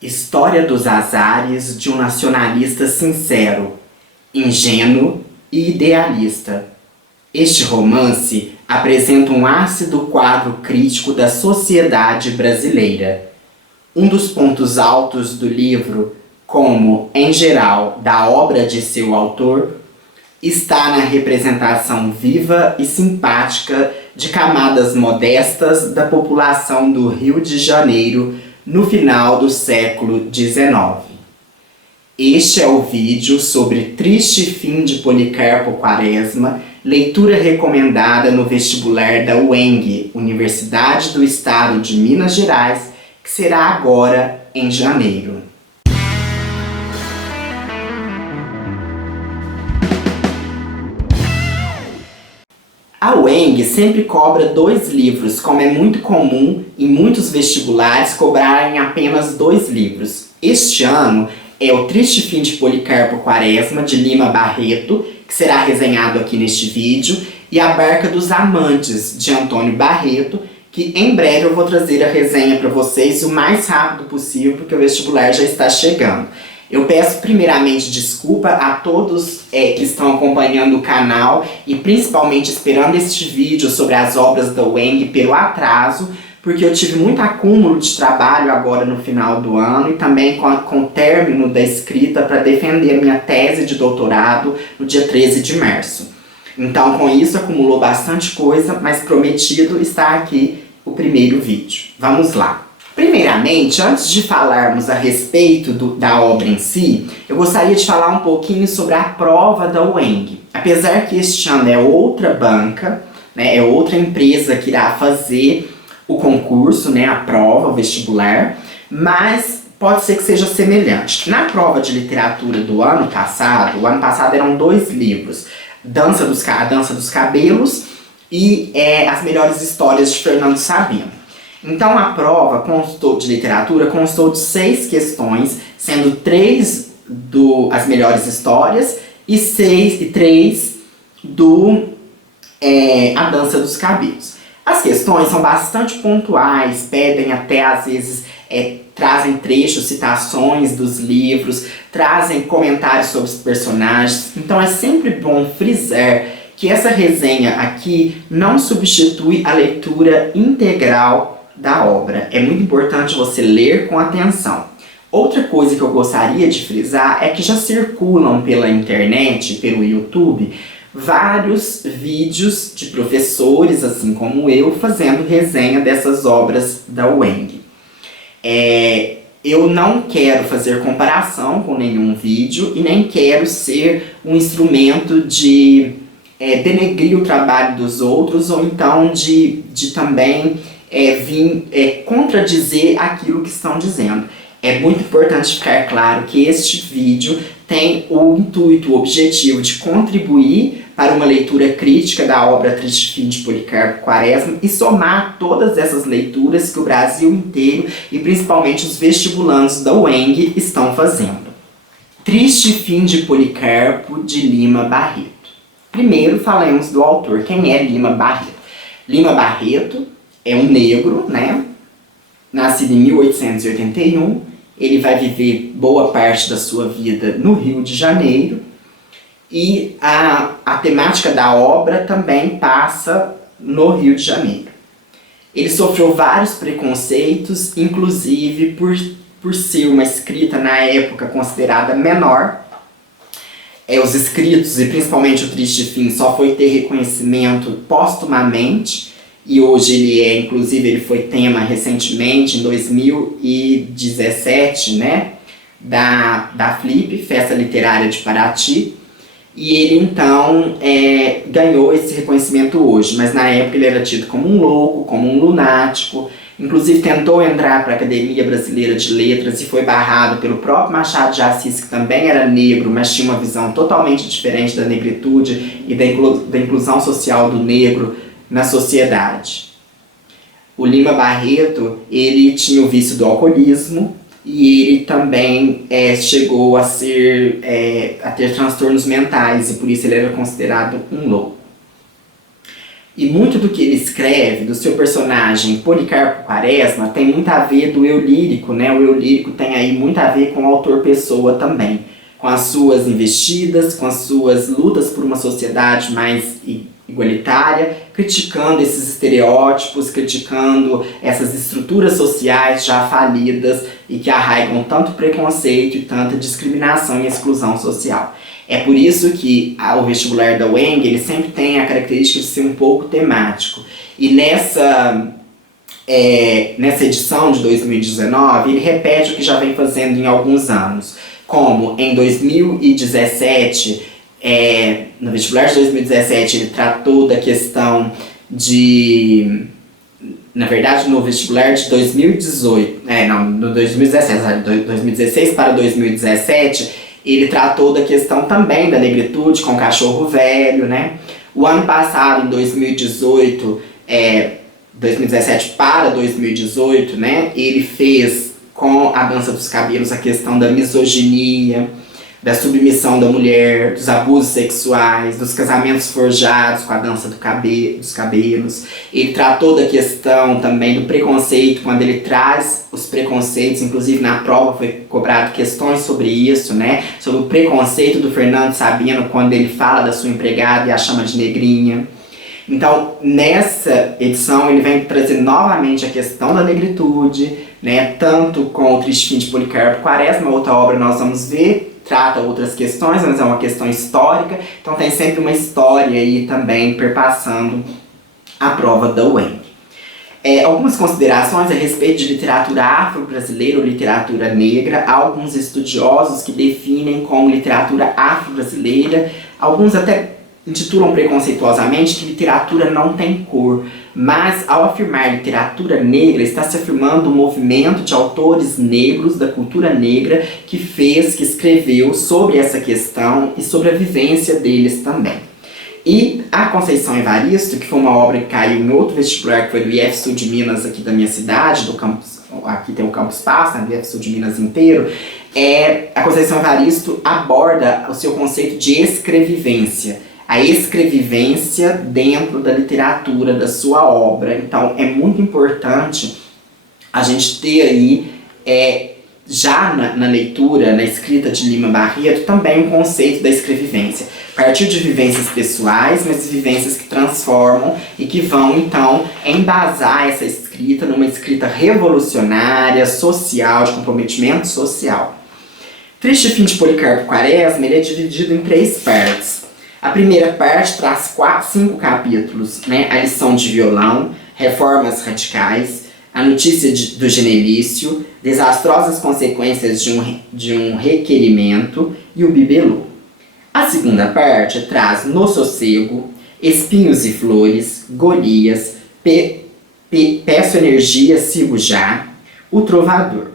História dos azares de um nacionalista sincero, ingênuo e idealista. Este romance apresenta um ácido quadro crítico da sociedade brasileira. Um dos pontos altos do livro, como, em geral, da obra de seu autor, está na representação viva e simpática de camadas modestas da população do Rio de Janeiro no final do século XIX. Este é o vídeo sobre Triste Fim de Policarpo Quaresma, leitura recomendada no vestibular da UENG, Universidade do Estado de Minas Gerais, que será agora em janeiro. A UENG sempre cobra 2 livros, como é muito comum em muitos vestibulares cobrarem apenas 2 livros. Este ano é o Triste Fim de Policarpo Quaresma, de Lima Barreto, que será resenhado aqui neste vídeo, e A Barca dos Amantes, de Antônio Barreto, que em breve eu vou trazer a resenha para vocês o mais rápido possível, porque o vestibular já está chegando. Eu peço primeiramente desculpa a todos que estão acompanhando o canal e principalmente esperando este vídeo sobre as obras da UENG pelo atraso, porque eu tive muito acúmulo de trabalho agora no final do ano e também com o término da escrita para defender minha tese de doutorado no dia 13 de março. Então, com isso, acumulou bastante coisa, mas prometido está aqui o primeiro vídeo. Vamos lá! Primeiramente, antes de falarmos a respeito da obra em si, eu gostaria de falar um pouquinho sobre a prova da UENG. Apesar que este ano é outra banca, né, é outra empresa que irá fazer o concurso, né, a prova, o vestibular, mas pode ser que seja semelhante. Na prova de literatura do ano passado eram 2 livros, A Dança dos Cabelos e As Melhores Histórias de Fernando Sabino. Então a prova de literatura constou de 6 questões, sendo 3 As Melhores Histórias e 3 A Dança dos Cabelos. As questões são bastante pontuais, pedem até às vezes, trazem trechos, citações dos livros, trazem comentários sobre os personagens, então é sempre bom frisar que essa resenha aqui não substitui a leitura integral da obra. É muito importante você ler com atenção. Outra coisa que eu gostaria de frisar é que já circulam pela internet, pelo YouTube, vários vídeos de professores, assim como eu, fazendo resenha dessas obras da UENG. Eu não quero fazer comparação com nenhum vídeo e nem quero ser um instrumento de denegrir o trabalho dos outros ou então de também contradizer aquilo que estão dizendo. É muito importante ficar claro que este vídeo tem o intuito, o objetivo de contribuir para uma leitura crítica da obra Triste Fim de Policarpo Quaresma e somar todas essas leituras que o Brasil inteiro e principalmente os vestibulandos da UENG estão fazendo. Triste Fim de Policarpo, de Lima Barreto. Primeiro falemos do autor. Quem é Lima Barreto? Lima Barreto é um negro, né? Nascido em 1881, ele vai viver boa parte da sua vida no Rio de Janeiro e a temática da obra também passa no Rio de Janeiro. Ele sofreu vários preconceitos, inclusive por ser uma escrita na época considerada menor. Os escritos, e principalmente o Triste Fim, só foi ter reconhecimento póstumamente. E hoje ele foi tema recentemente, em 2017, né, da Flip, Festa Literária de Paraty. E ele então ganhou esse reconhecimento hoje, mas na época ele era tido como um louco, como um lunático. Inclusive tentou entrar para a Academia Brasileira de Letras e foi barrado pelo próprio Machado de Assis, que também era negro, mas tinha uma visão totalmente diferente da negritude e da inclusão social do negro na sociedade. O Lima Barreto, ele tinha o vício do alcoolismo e ele também chegou a ter transtornos mentais e por isso ele era considerado um louco. E muito do que ele escreve, do seu personagem Policarpo Quaresma, tem muito a ver do eu lírico, né? O eu lírico tem aí muito a ver com o autor-pessoa também. Com as suas investidas, com as suas lutas por uma sociedade mais igualitária, criticando esses estereótipos, criticando essas estruturas sociais já falidas e que arraigam tanto preconceito e tanta discriminação e exclusão social. É por isso que o vestibular da UENG ele sempre tem a característica de ser um pouco temático. E nessa edição de 2019, ele repete o que já vem fazendo em alguns anos. Como em 2017, no vestibular de 2017, ele tratou da questão de... Na verdade, no vestibular de 2018, no 2017, 2016 para 2017, ele tratou da questão também da negritude com o cachorro velho, né? O ano passado, em 2018, 2017 para 2018, né? Ele fez com a dança dos cabelos a questão da misoginia, da submissão da mulher, dos abusos sexuais, dos casamentos forjados com a dança dos cabelos. Ele tratou da questão também do preconceito, quando ele traz os preconceitos, inclusive na prova foi cobrado questões sobre isso, né? Sobre o preconceito do Fernando Sabino, quando ele fala da sua empregada e a chama de negrinha. Então, nessa edição, ele vem trazer novamente a questão da negritude, né? Tanto com o Triste Fim de Policarpo Quaresma, outra obra nós vamos ver, trata outras questões, mas é uma questão histórica, então tem sempre uma história aí também perpassando a prova da UENG. Algumas considerações a respeito de literatura afro-brasileira ou literatura negra. Há alguns estudiosos que definem como literatura afro-brasileira, alguns até intitulam preconceituosamente que literatura não tem cor, mas ao afirmar literatura negra, está se afirmando um movimento de autores negros da cultura negra que escreveu sobre essa questão e sobre a vivência deles também. E a Conceição Evaristo, que foi uma obra que caiu em outro vestibular, que foi do IF Sul de Minas, aqui da minha cidade, do campus, aqui tem o Campus Passa, do IF Sul de Minas inteiro, a Conceição Evaristo aborda o seu conceito de escrevivência. A escrevivência dentro da literatura, da sua obra. Então, é muito importante a gente ter aí, já na leitura, na escrita de Lima Barreto, também um conceito da escrevivência. A partir de vivências pessoais, mas vivências que transformam e que vão, então, embasar essa escrita numa escrita revolucionária, social, de comprometimento social. Triste Fim de Policarpo Quaresma, ele é dividido em 3 partes. A primeira parte traz 5 capítulos, né? A lição de violão, reformas radicais, a notícia do genelício, desastrosas consequências de um requerimento e o bibelô. A segunda parte traz no sossego, espinhos e flores, Golias, peço energia, sigo já, o trovador.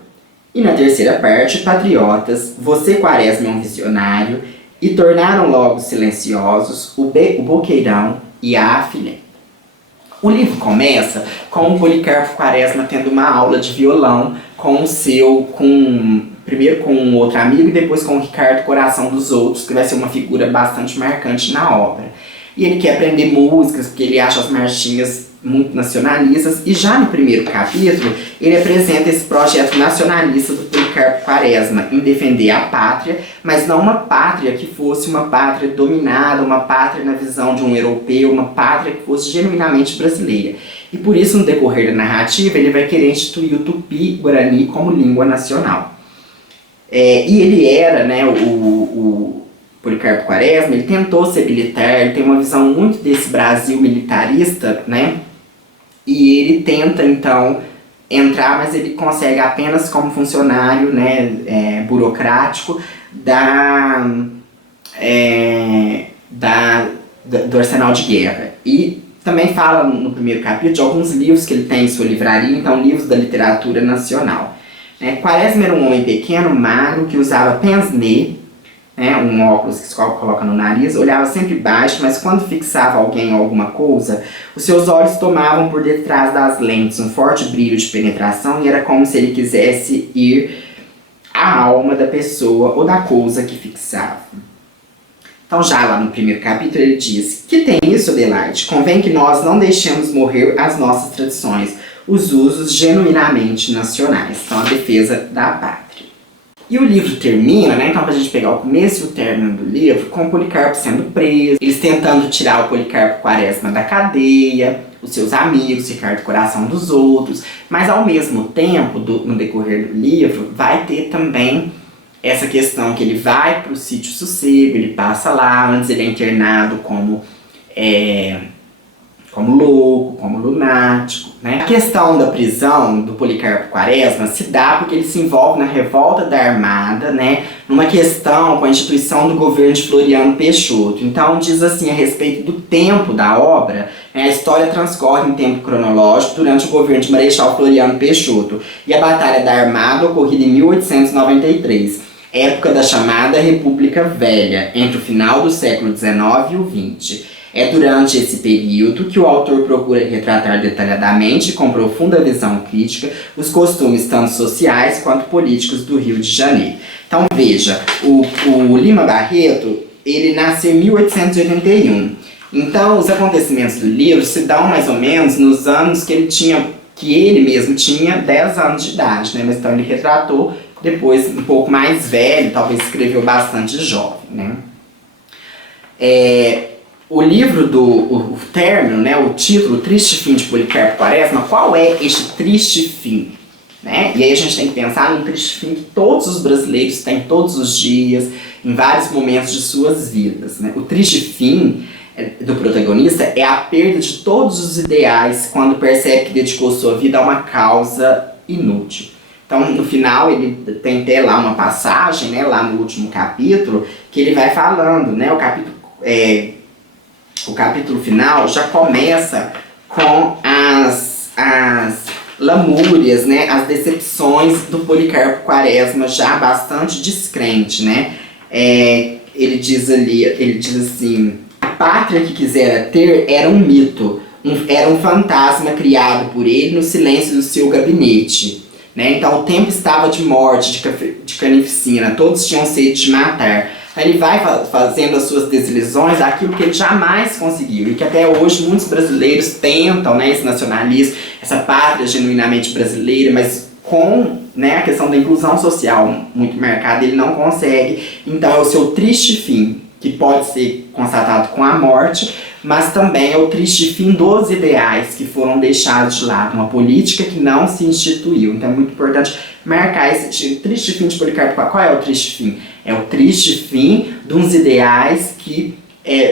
E na terceira parte, patriotas, você Quaresma é um visionário, e tornaram logo silenciosos o boqueirão e a afilhã. O livro começa com o Policarpo Quaresma tendo uma aula de violão primeiro com um outro amigo e depois com o Ricardo Coração dos Outros, que vai ser uma figura bastante marcante na obra. E ele quer aprender músicas, porque ele acha as marchinhas muito nacionalistas, e já no primeiro capítulo ele apresenta esse projeto nacionalista do Policarpo Quaresma em defender a pátria, mas não uma pátria que fosse uma pátria dominada, uma pátria na visão de um europeu, uma pátria que fosse genuinamente brasileira. E por isso, no decorrer da narrativa, ele vai querer instituir o Tupi-Guarani como língua nacional. E ele era, né, o Policarpo Quaresma, ele tentou ser militar, ele tem uma visão muito desse Brasil militarista, né? E ele tenta, então, entrar, mas ele consegue apenas como funcionário, né, burocrático do arsenal de guerra. E também fala no primeiro capítulo de alguns livros que ele tem em sua livraria, então livros da literatura nacional. Quaresma era um homem pequeno, magro, que usava pince-nez, um óculos que se coloca no nariz, olhava sempre baixo, mas quando fixava alguém ou alguma coisa, os seus olhos tomavam por detrás das lentes um forte brilho de penetração e era como se ele quisesse ir à alma da pessoa ou da coisa que fixava. Então já lá no primeiro capítulo ele diz: que tem isso, Adelaide? Convém que nós não deixemos morrer as nossas tradições, os usos genuinamente nacionais. Então a defesa da pátria. E o livro termina, né? Então pra gente pegar o começo e o término do livro, com o Policarpo sendo preso, eles tentando tirar o Policarpo Quaresma da cadeia, os seus amigos, ficar do coração dos outros, mas ao mesmo tempo, no decorrer do livro, vai ter também essa questão que ele vai para o sítio Sossego, ele passa lá, antes ele é internado como louco, como lunático, né? A questão da prisão do Policarpo Quaresma se dá porque ele se envolve na revolta da Armada, né? Numa questão com a instituição do governo de Floriano Peixoto. Então diz assim a respeito do tempo da obra, né? A história transcorre em tempo cronológico durante o governo de Marechal Floriano Peixoto e a Batalha da Armada ocorrida em 1893, época da chamada República Velha, entre o final do século XIX e o XX. É durante esse período que o autor procura retratar detalhadamente e com profunda visão crítica os costumes tanto sociais quanto políticos do Rio de Janeiro. Então veja, o Lima Barreto, ele nasceu em 1881. Então os acontecimentos do livro se dão mais ou menos nos anos que ele mesmo tinha 10 anos de idade, né? Mas então ele retratou depois um pouco mais velho, talvez escreveu bastante jovem, né? O livro o término, né, o título, Triste Fim de Policarpo Quaresma, qual é este triste fim? Né? E aí a gente tem que pensar no triste fim que todos os brasileiros têm todos os dias, em vários momentos de suas vidas. Né? O triste fim do protagonista é a perda de todos os ideais quando percebe que dedicou sua vida a uma causa inútil. Então, no final, ele tem até lá uma passagem, né, lá no último capítulo, que ele vai falando, né, o capítulo final já começa com as lamúrias, né, as decepções do Policarpo Quaresma, já bastante descrente, né? Ele diz assim: a pátria que quisera ter era um mito, era um fantasma criado por ele no silêncio do seu gabinete. Né? Então o tempo estava de morte, de carnificina, todos tinham sede de matar. Aí ele vai fazendo as suas desilusões, aquilo que ele jamais conseguiu, e que até hoje muitos brasileiros tentam, né, esse nacionalismo, essa pátria genuinamente brasileira, mas com, né, a questão da inclusão social muito marcada, ele não consegue. Então é o seu triste fim, que pode ser constatado com a morte, mas também é o triste fim dos ideais que foram deixados de lado, uma política que não se instituiu. Então é muito importante marcar esse triste fim de Policarpo. Qual é o triste fim? É o triste fim de uns ideais que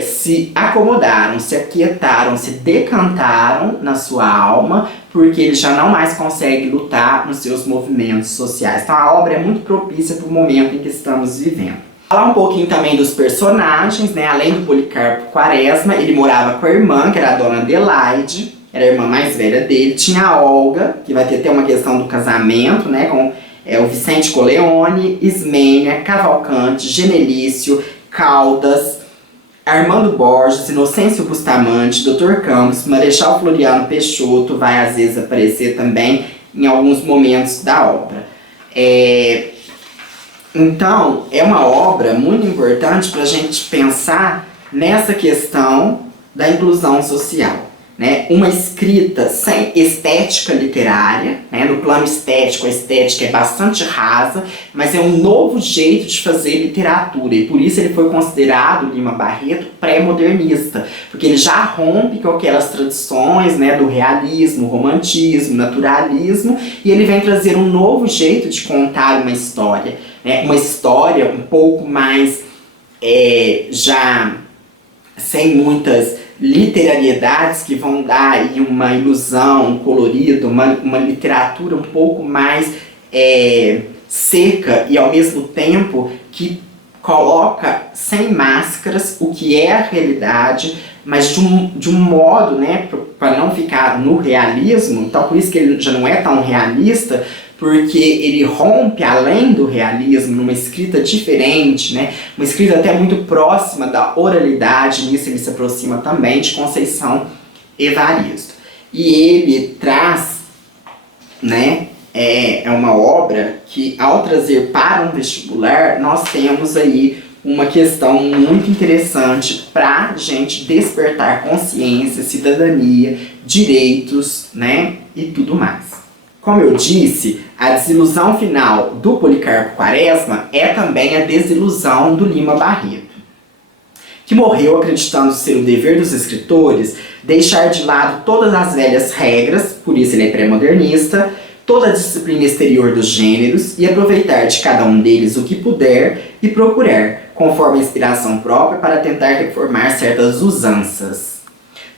se acomodaram, se aquietaram, se decantaram na sua alma, porque ele já não mais consegue lutar nos seus movimentos sociais. Então a obra é muito propícia para o momento em que estamos vivendo. Falar um pouquinho também dos personagens, né? Além do Policarpo Quaresma, ele morava com a irmã, que era a dona Adelaide, era a irmã mais velha dele. Tinha a Olga, que vai ter até uma questão do casamento, né? Com o Vicente Coleone, Ismênia, Cavalcante, Genelício, Caldas, Armando Borges, Inocêncio Bustamante, Dr. Campos, Marechal Floriano Peixoto, vai às vezes aparecer também em alguns momentos da obra. Então, é uma obra muito importante para a gente pensar nessa questão da inclusão social. Né? Uma escrita sem estética literária, né? No plano estético, a estética é bastante rasa, mas é um novo jeito de fazer literatura, e por isso ele foi considerado, Lima Barreto, pré-modernista, porque ele já rompe com aquelas tradições, né, do realismo, romantismo, naturalismo, e ele vem trazer um novo jeito de contar uma história, né? Uma história um pouco mais, já sem muitas literariedades que vão dar aí uma ilusão, um colorido, uma literatura um pouco mais seca, e ao mesmo tempo que coloca sem máscaras o que é a realidade, mas de um modo, né, para não ficar no realismo. Então por isso que ele já não é tão realista, porque ele rompe além do realismo numa escrita diferente, né? Uma escrita até muito próxima da oralidade. Nisso ele se aproxima também de Conceição Evaristo. E ele traz, né, uma obra que, ao trazer para um vestibular, nós temos aí uma questão muito interessante para a gente despertar consciência, cidadania, direitos, né, e tudo mais. Como eu disse, a desilusão final do Policarpo Quaresma é também a desilusão do Lima Barreto, que morreu acreditando ser o dever dos escritores deixar de lado todas as velhas regras, por isso ele é pré-modernista, toda a disciplina exterior dos gêneros e aproveitar de cada um deles o que puder e procurar, conforme a inspiração própria, para tentar reformar certas usanças.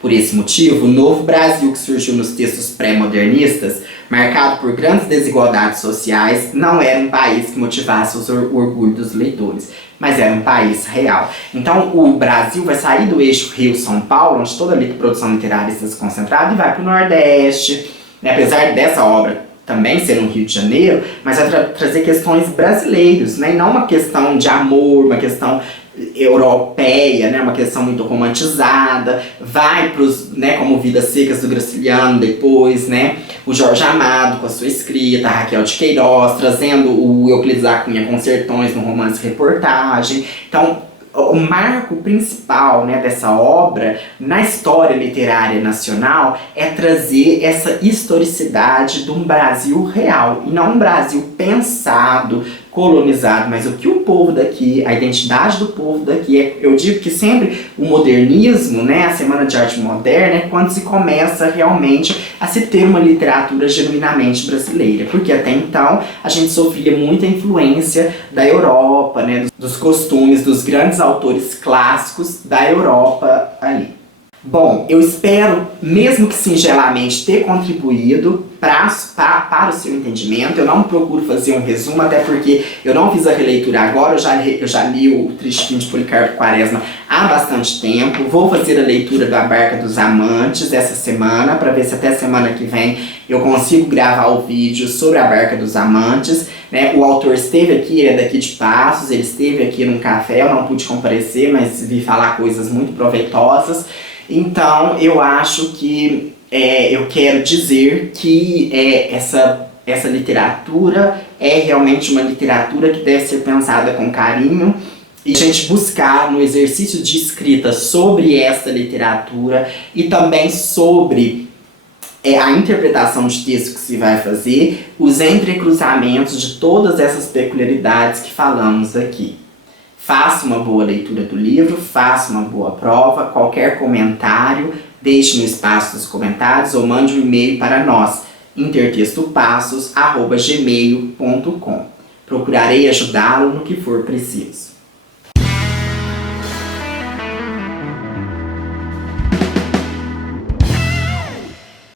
Por esse motivo, o novo Brasil que surgiu nos textos pré-modernistas, marcado por grandes desigualdades sociais, não era um país que motivasse o orgulho dos leitores, mas era um país real. Então, o Brasil vai sair do eixo Rio-São Paulo, onde toda a produção literária está concentrada, e vai para o Nordeste, né? Apesar dessa obra também ser no Rio de Janeiro, mas vai trazer questões brasileiras, né? E não uma questão de amor, uma questão europeia, né, uma questão muito romantizada, vai para os, né, como Vidas Secas do Graciliano depois, né, o Jorge Amado com a sua escrita, a Raquel de Queiroz trazendo o Euclides da Cunha com Sertões no romance reportagem. Então, o marco principal, né, dessa obra na história literária nacional é trazer essa historicidade de um Brasil real, e não um Brasil pensado, colonizado, mas o que o povo daqui, a identidade do povo daqui, eu digo que sempre o modernismo, né, a Semana de Arte Moderna, é quando se começa realmente a se ter uma literatura genuinamente brasileira, porque até então a gente sofria muita influência da Europa, né, dos costumes dos grandes autores clássicos da Europa ali. Bom, eu espero, mesmo que singelamente, ter contribuído para o seu entendimento. Eu não procuro fazer um resumo, até porque eu não fiz a releitura agora, eu já li o Triste Fim de Policarpo Quaresma há bastante tempo. Vou fazer a leitura da Barca dos Amantes essa semana, para ver se até semana que vem eu consigo gravar o vídeo sobre a Barca dos Amantes, né? O autor esteve aqui, ele é daqui de Passos, ele esteve aqui num café, eu não pude comparecer, mas vi falar coisas muito proveitosas. Então, eu acho que eu quero dizer que essa literatura é realmente uma literatura que deve ser pensada com carinho, e a gente buscar no exercício de escrita sobre essa literatura e também sobre a interpretação de texto que se vai fazer, os entrecruzamentos de todas essas peculiaridades que falamos aqui. Faça uma boa leitura do livro, faça uma boa prova, qualquer comentário, deixe no espaço dos comentários ou mande um e-mail para nós, intertextopassos@gmail.com. Procurarei ajudá-lo no que for preciso.